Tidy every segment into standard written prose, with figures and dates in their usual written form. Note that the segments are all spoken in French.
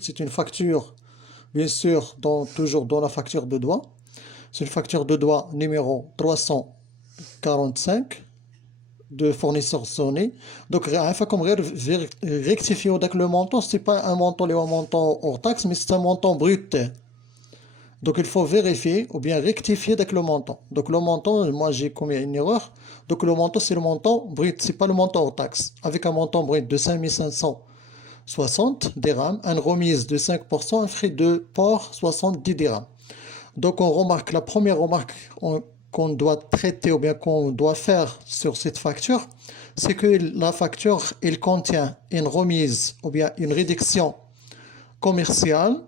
C'est une facture, bien sûr, toujours dans la facture de doigt. C'est une facture de doigt numéro 345 de fournisseur Sony. Donc, comme rectifier le montant, ce n'est pas un montant, un montant hors taxe, mais c'est un montant brut. Donc, il faut vérifier ou bien rectifier avec le montant. Donc, le montant, moi j'ai commis une erreur. Donc, le montant, c'est le montant brut, c'est pas le montant hors taxe. Avec un montant brut de 5560 dirhams, une remise de 5%, un frais de port 70 dirhams. Donc, on remarque, la première remarque qu'on doit traiter ou bien qu'on doit faire sur cette facture, c'est que la facture, elle contient une remise ou bien une réduction commerciale.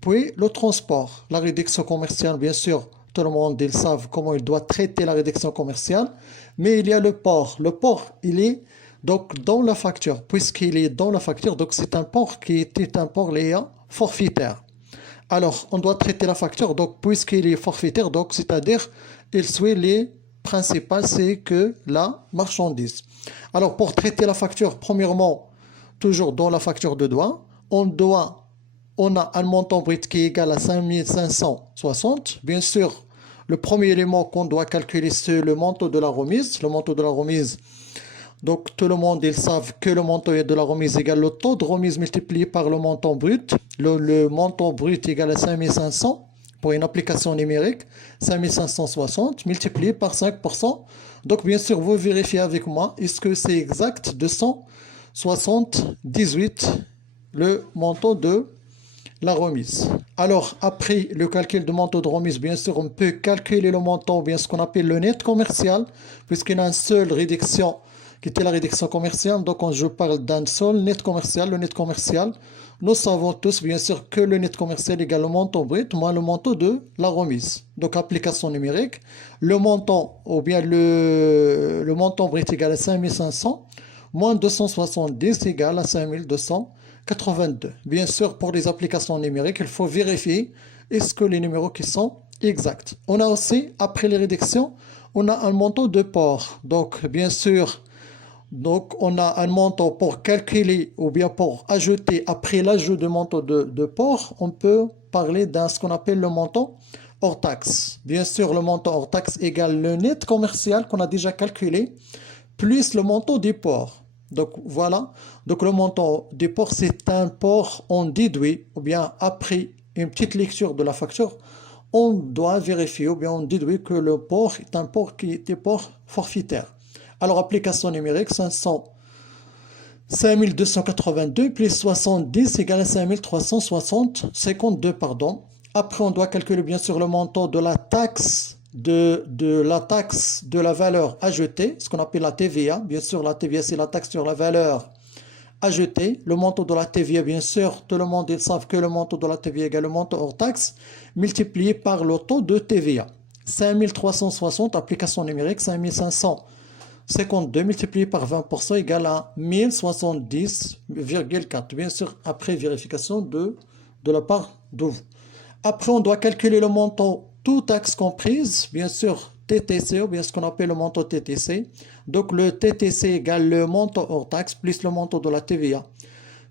Puis le transport, la réduction commerciale, bien sûr, tout le monde ils savent comment il doit traiter la réduction commerciale, mais il y a le port. Le port, il est donc dans la facture, puisqu'il est dans la facture, donc c'est un port qui était un port forfaitaire. Alors, on doit traiter la facture, donc puisqu'il est forfaitaire, donc c'est-à-dire il suit les principales, c'est que la marchandise. Alors, pour traiter la facture, premièrement, toujours dans la facture de doigt, on a un montant brut qui est égal à 5560. Bien sûr, le premier élément qu'on doit calculer, c'est le montant de la remise. Le montant de la remise, donc tout le monde, ils savent que le montant de la remise égale le taux de remise multiplié par le montant brut. Le montant brut égal à 5500 pour une application numérique. 5560 multiplié par 5%. Donc bien sûr, vous vérifiez avec moi, est-ce que c'est exact 278 le montant de la remise. Alors, après le calcul du montant de remise, bien sûr, on peut calculer le montant, ou bien ce qu'on appelle le net commercial, puisqu'il y a une seule réduction qui était la réduction commerciale. Donc, quand je parle d'un seul net commercial, le net commercial, nous savons tous, bien sûr, que le net commercial égale le montant brut moins le montant de la remise. Donc, application numérique, le montant, ou bien le montant brut égale à 5500, moins 270 égale à 5282. Bien sûr, pour les applications numériques, il faut vérifier est-ce que les numéros qui sont exacts. On a aussi, après les réductions, on a un montant de port. Donc, bien sûr, on a un montant pour calculer ou bien pour ajouter, après l'ajout de montant de port, on peut parler d'un ce qu'on appelle le montant hors taxe. Bien sûr, le montant hors taxe égale le net commercial qu'on a déjà calculé, plus le montant des ports. Donc voilà, donc le montant des ports, c'est un port on déduit, ou bien après une petite lecture de la facture, on doit vérifier, ou bien on déduit que le port est un port qui est un port forfaitaire. Alors application numérique, 5282 plus 70 égale à 5352, pardon. Après, on doit calculer bien sûr le montant de la taxe de la valeur ajoutée, ce qu'on appelle la TVA. Bien sûr, la TVA, c'est la taxe sur la valeur ajoutée. Le montant de la TVA, bien sûr, tout le monde ils savent que le montant de la TVA égale le montant hors taxe multiplié par le taux de TVA. 5360, application numérique, 5552 multiplié par 20% égale à 1070,4. Bien sûr, après vérification de la part de vous. Après, on doit calculer le montant, tout taxe comprise, bien sûr, TTC, ou bien ce qu'on appelle le montant TTC. Donc, le TTC égale le montant hors taxe, plus le montant de la TVA,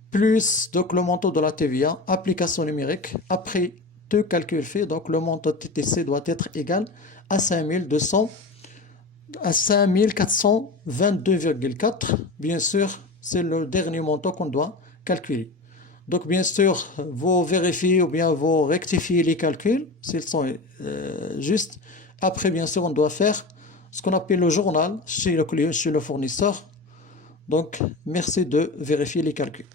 plus donc, le montant de la TVA, application numérique. Après tout calcul fait, donc le montant TTC doit être égal à 5422,4. Bien sûr, c'est le dernier montant qu'on doit calculer. Donc, bien sûr, vous vérifiez ou bien vous rectifiez les calculs, s'ils sont justes. Après, bien sûr, on doit faire ce qu'on appelle le journal chez le client, chez le fournisseur. Donc, merci de vérifier les calculs.